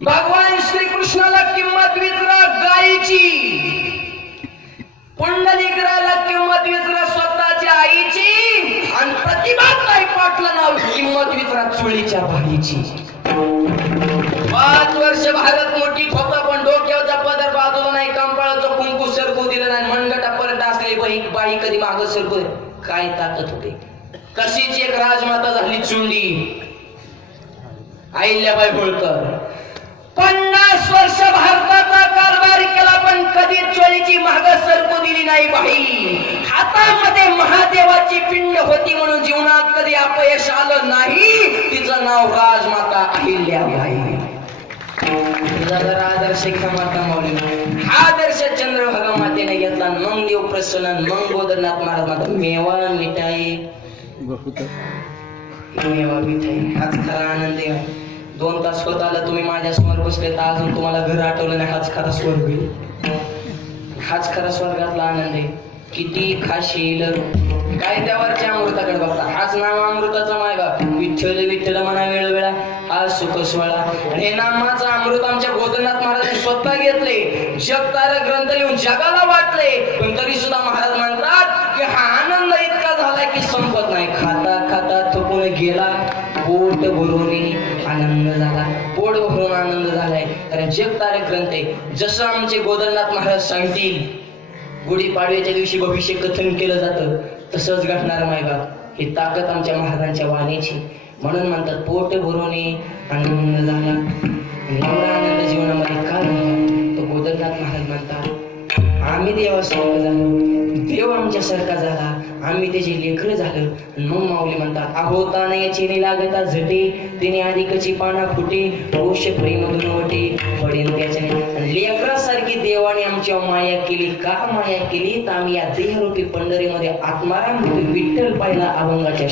भगवान श्रीकृष्णाला किंमत विचारा गायीची, पुंडलिकराला किंमत विचारा स्वतःच्या आईची, आणि प्रतिभाताई पाटला नाव किंमत विचारा चुळीच्या बाईची. 5 वर्ष भारत मोठीत होता पण डोक्यावरचा पदर बाजूला नाही, कंपाळाचं कुंकू सरकू दिलं नाही, मनगटा परत असले बाई कधी माग सरकू. काय ताकद होते. कशीची एक राजमाता झाली चुंडी अहिल्याबाई होळकर. 50 वर्ष भारताचा कारभार केला पण कधी चोळीची माग सरकू दिली नाही बाई. हातामध्ये महादेवाची पिंड होती म्हणून जीवनात कधी अपयश आलं नाही. तिचं नाव राजमाता अहिल्याबाई. आदर्श माता माऊली हा आदर्श चंद्रभागा मातेने घेतला. मग देव प्रसन्न, मग गोदरनाथ महाराज माता मेवा मिठाई मेवा मिठाई हाच खरा आनंद आहे. 2 तास होत आला तुम्ही माझ्या समोर बसले तर अजून तुम्हाला घर आठवलं नाही. हाच खरा स्वर्ग आहे, हाच खरा स्वर्गातला आनंद आहे. किती खाशील काय त्यावरच्या अमृताकडे बघता. हाच नाव अमृताचा मायगा विठ्ठल विठ्ठल म्हणा वेळोवेळा हा सुख सोहळा. हे नामाचं अमृत आमच्या गोदरनाथ महाराजांनी स्वतः घेतले. जगतार ग्रंथ लिहून जगाला वाटले पण तरी सुद्धा महाराज म्हणतात की हा आनंद इतका झाला की संपत नाही. खाता खाता थकून गेला, पोट भरून आनंद झाला. पोट भरून आनंद झालाय कारण जगतार ग्रंथ आहे. जसं आमचे गोदरनाथ महाराज सांगतील गुढीपाडव्याच्या दिवशी भविष्य कथन केलं जातं तसंच घडणार मायगा. ही ताकद आमच्या महाराजांच्या वाणीची. म्हणून म्हणतात पोट भरून आनंद झाला. एवढा आनंद जीवनामध्ये का झाला तो गोदरनाथ महाराज म्हणतात आम्ही देवासारखं झालो, देव आमच्यासारखा झाला, आम्ही त्याचे लेकरं झालं. मग माऊली म्हणतात अहो ताना याची लागता झटे, तिने अधिकची पाना फुटे, रोष प्रेमधून वटे पडेल त्याच्याने. लेकरासारखी देवाने आमच्यावर माया केली. का माया केली तर आम्ही या देहरूपी पंढरीमध्ये आत्माराम विठ्ठल पाहिला अभंगाच्या